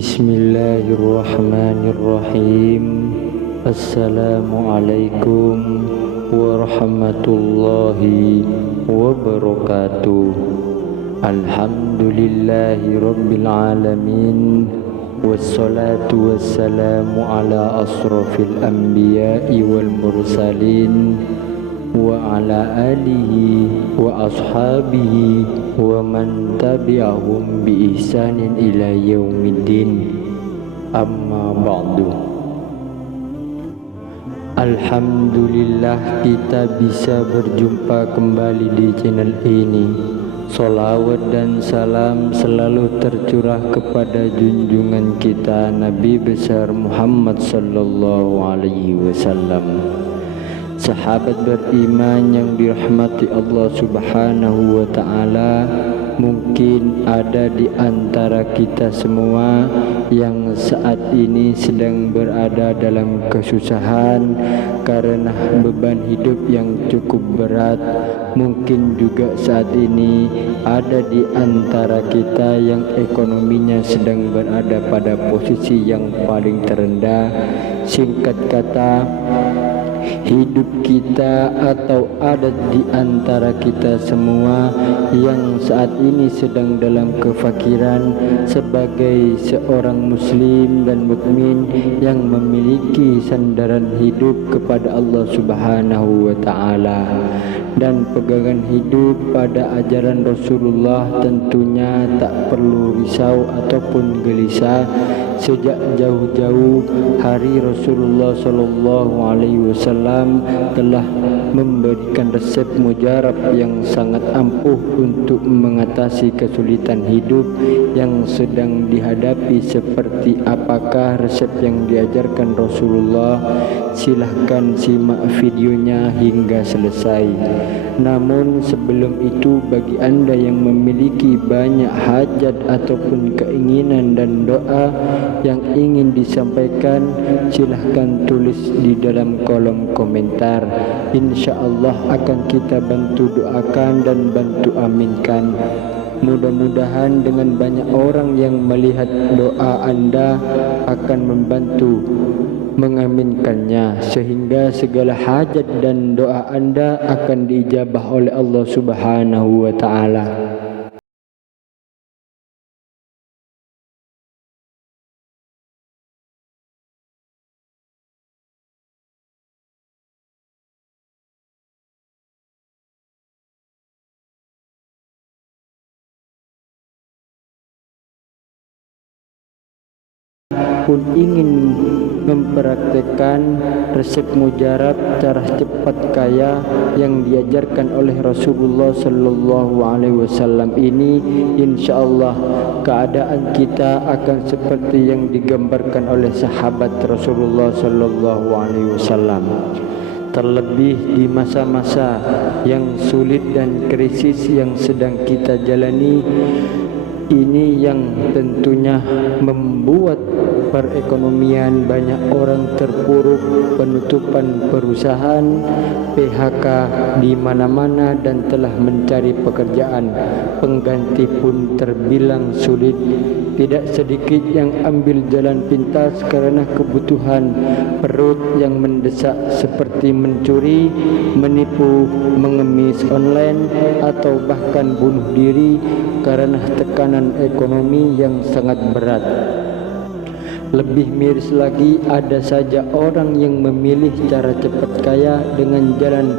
Bismillahirrahmanirrahim. Assalamualaikum warahmatullahi wabarakatuh. Alhamdulillahi rabbil alamin. Wassalatu wassalamu ala asrafil anbiya'i wal mursalin wa ala alihi wa ashabihi wa man tabi'ahum bi ihsanin ila yaumiddin. Amma ba'du. Alhamdulillah kita bisa berjumpa kembali di channel ini. Salawat dan salam selalu tercurah kepada junjungan kita Nabi besar Muhammad sallallahu alaihi wasallam. Sahabat beriman yang dirahmati Allah subhanahu wa ta'ala, mungkin ada di antara kita semua yang saat ini sedang berada dalam kesusahan karena beban hidup yang cukup berat. Mungkin juga saat ini ada di antara kita yang ekonominya sedang berada pada posisi yang paling terendah. Singkat kata, hidup kita atau ada di antara kita semua yang saat ini sedang dalam kefakiran sebagai seorang muslim dan mukmin yang memiliki sandaran hidup kepada Allah Subhanahu wa taala dan pegangan hidup pada ajaran Rasulullah. Tentunya tak perlu risau ataupun gelisah. Sejak jauh-jauh hari Rasulullah sallallahu alaihi wasallam telah memberikan resep mujarab yang sangat ampuh untuk mengatasi kesulitan hidup yang sedang dihadapi. Seperti apakah resep yang diajarkan Rasulullah? Silahkan simak videonya hingga selesai. Namun sebelum itu, bagi Anda yang memiliki banyak hajat ataupun keinginan dan doa yang ingin disampaikan, silahkan tulis di dalam kolom komentar. Insya Allah akan kita bantu doakan dan bantu aminkan. Mudah-mudahan dengan banyak orang yang melihat doa Anda akan membantu mengaminkannya, sehingga segala hajat dan doa Anda akan diijabah oleh Allah Subhanahu wa ta'ala. Pun ingin mempraktekkan resep mujarab cara cepat kaya yang diajarkan oleh Rasulullah sallallahu alaihi wasallam ini, insyaallah keadaan kita akan seperti yang digambarkan oleh sahabat Rasulullah sallallahu alaihi wasallam. Terlebih di masa-masa yang sulit dan krisis yang sedang kita jalani ini, yang tentunya membuat perekonomian banyak orang terpuruk, penutupan perusahaan, PHK di mana-mana dan telah mencari pekerjaan pengganti pun terbilang sulit. Tidak sedikit yang ambil jalan pintas karena kebutuhan perut yang mendesak, seperti mencuri, menipu, mengemis online, atau bahkan bunuh diri karena tekanan ekonomi yang sangat berat. Lebih miris lagi, ada saja orang yang memilih cara cepat kaya dengan jalan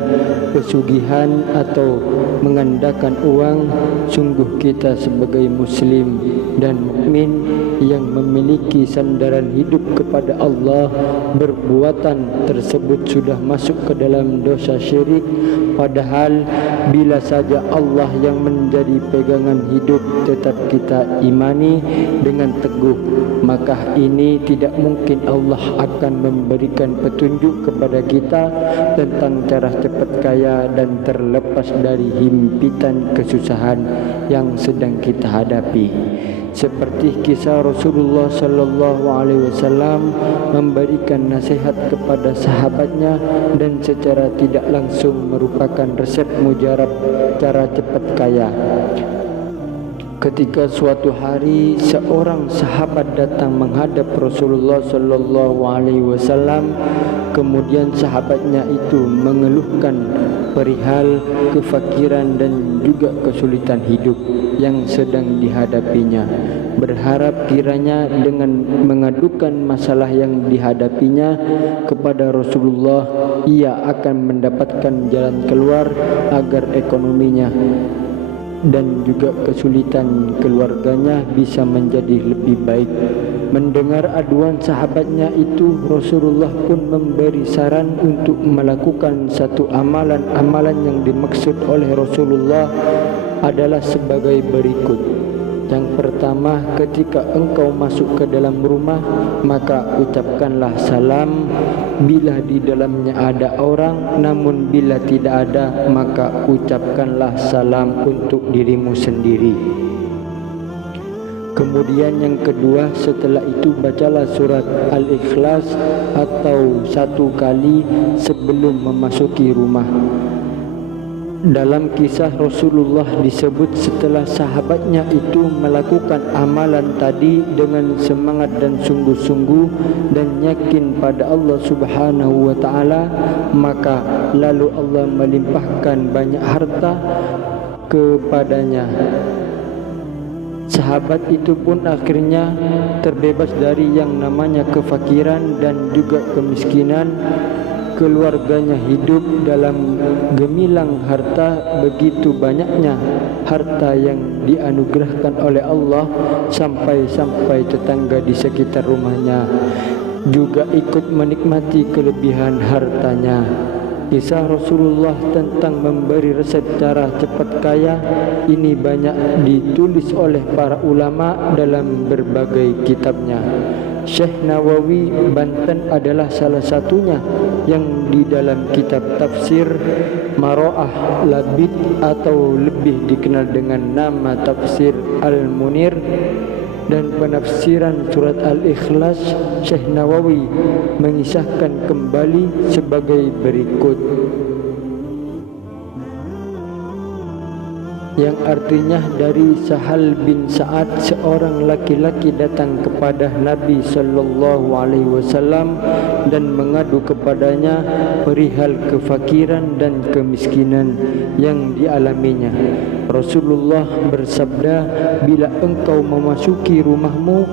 pesugihan atau mengandalkan uang. Sungguh kita sebagai muslim dan mukmin yang memiliki sandaran hidup kepada Allah, perbuatan tersebut sudah masuk ke dalam dosa syirik. Padahal bila saja Allah yang menjadi pegangan hidup tetap kita imani dengan teguh, maka ini tidak mungkin Allah akan memberikan petunjuk kepada kita tentang cara cepat kaya dan terlepas dari himpitan kesusahan yang sedang kita hadapi. Seperti kisah Rasulullah sallallahu alaihi wasallam memberikan nasihat kepada sahabatnya dan secara tidak langsung merupakan resep mujarab cara cepat kaya. Ketika suatu hari seorang sahabat datang menghadap Rasulullah Sallallahu Alaihi Wasallam, kemudian sahabatnya itu mengeluhkan perihal kefakiran dan juga kesulitan hidup yang sedang dihadapinya, berharap kiranya dengan mengadukan masalah yang dihadapinya kepada Rasulullah, ia akan mendapatkan jalan keluar agar ekonominya dan juga kesulitan keluarganya bisa menjadi lebih baik. Mendengar aduan sahabatnya itu, Rasulullah pun memberi saran untuk melakukan satu amalan yang dimaksud oleh Rasulullah adalah sebagai berikut. Yang pertama, ketika engkau masuk ke dalam rumah, maka ucapkanlah salam bila di dalamnya ada orang, namun bila tidak ada, maka ucapkanlah salam untuk dirimu sendiri. Kemudian yang kedua, setelah itu bacalah surat Al-Ikhlas atau 1 kali sebelum memasuki rumah. Dalam kisah Rasulullah disebut setelah sahabatnya itu melakukan amalan tadi dengan semangat dan sungguh-sungguh dan yakin pada Allah Subhanahu wa taala, maka lalu Allah melimpahkan banyak harta kepadanya. Sahabat itu pun akhirnya terbebas dari yang namanya kefakiran dan juga kemiskinan. Keluarganya hidup dalam gemilang harta, begitu banyaknya harta yang dianugerahkan oleh Allah, sampai-sampai tetangga di sekitar rumahnya juga ikut menikmati kelebihan hartanya. Kisah Rasulullah tentang memberi resep cara cepat kaya ini banyak ditulis oleh para ulama dalam berbagai kitabnya. Syekh Nawawi Banten adalah salah satunya, yang di dalam kitab tafsir Maro'ah Labid atau lebih dikenal dengan nama tafsir Al-Munir dan penafsiran surat Al-Ikhlas, Syekh Nawawi mengisahkan kembali sebagai berikut, yang artinya dari Sahal bin Sa'ad, seorang laki-laki datang kepada Nabi sallallahu alaihi wasallam dan mengadu kepadanya perihal kefakiran dan kemiskinan yang dialaminya. Rasulullah bersabda, bila engkau memasuki rumahmu,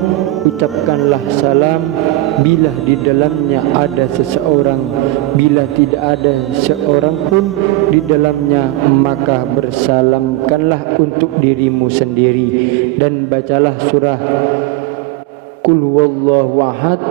ucapkanlah salam bila di dalamnya ada seseorang, bila tidak ada seorang pun di dalamnya, maka bersalamkanlah untuk dirimu sendiri dan bacalah surah Qul huwallahu ahad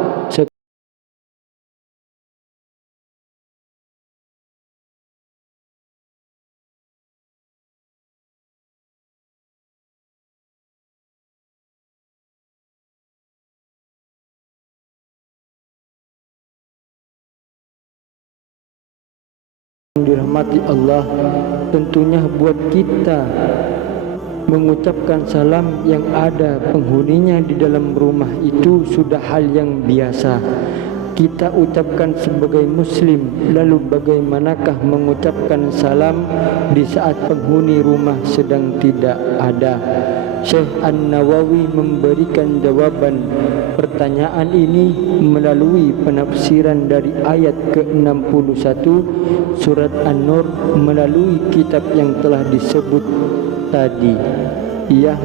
dirahmati Allah. Tentunya buat kita mengucapkan salam yang ada penghuninya di dalam rumah itu sudah hal yang biasa kita ucapkan sebagai muslim. Lalu bagaimanakah mengucapkan salam di saat penghuni rumah sedang tidak ada? Syekh An-Nawawi memberikan jawaban pertanyaan ini melalui penafsiran dari ayat ke-61 surat An-Nur melalui kitab yang telah disebut tadi. Ia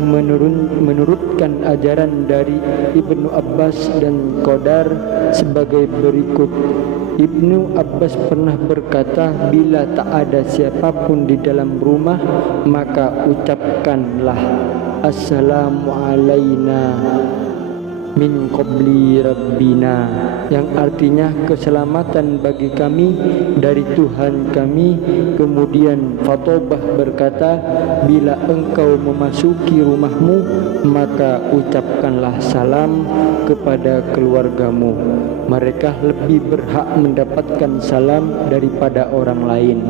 menurutkan ajaran dari Ibnu Abbas dan Qadar sebagai berikut. Ibnu Abbas pernah berkata, bila tak ada siapapun di dalam rumah, maka ucapkanlah Assalamu alaina min qabli rabbina, yang artinya keselamatan bagi kami dari Tuhan kami. Kemudian Fatobah berkata, bila engkau memasuki rumahmu, maka ucapkanlah salam kepada keluargamu. Mereka lebih berhak mendapatkan salam daripada orang lain.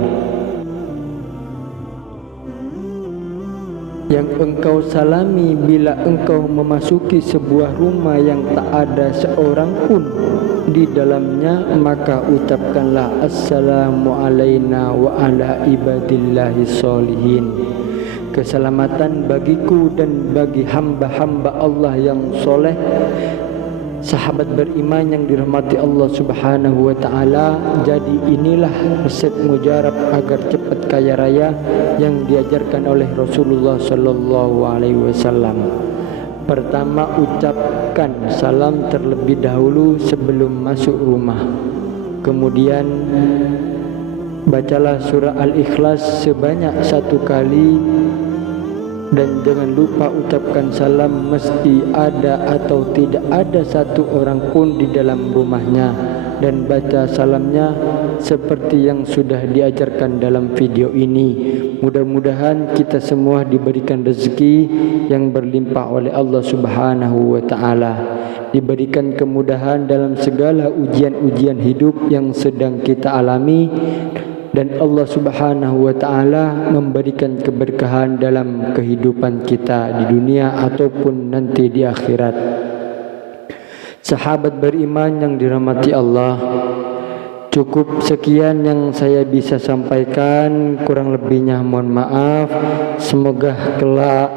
Yang engkau salami bila engkau memasuki sebuah rumah yang tak ada seorang pun di dalamnya, maka ucapkanlah Assalamu alaina wa ala ibadillahi sholihin. keselamatan bagiku dan bagi hamba-hamba Allah yang soleh, sahabat beriman yang dirahmati Allah Subhanahu wa ta'ala. Jadi inilah resep mujarab agar cepat kaya raya yang diajarkan oleh Rasulullah sallallahu alaihi wasallam. Pertama, ucapkan salam terlebih dahulu sebelum masuk rumah. Kemudian bacalah surah Al-Ikhlas sebanyak 1 kali. Dan jangan lupa ucapkan salam meski ada atau tidak ada satu orang pun di dalam rumahnya. Dan baca salamnya seperti yang sudah diajarkan dalam video ini. Mudah-mudahan kita semua diberikan rezeki yang berlimpah oleh Allah Subhanahu wa ta'ala. Diberikan kemudahan dalam segala ujian-ujian hidup yang sedang kita alami. Dan Allah Subhanahu wa ta'ala memberikan keberkahan dalam kehidupan kita di dunia ataupun nanti di akhirat. Sahabat beriman yang dirahmati Allah, cukup sekian yang saya bisa sampaikan, kurang lebihnya mohon maaf. Semoga kelak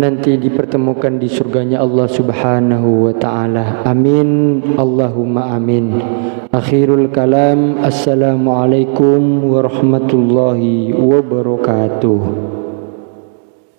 nanti dipertemukan di surganya Allah Subhanahu wa ta'ala. Amin, Allahumma amin. Akhirul kalam, assalamualaikum warahmatullahi wabarakatuh.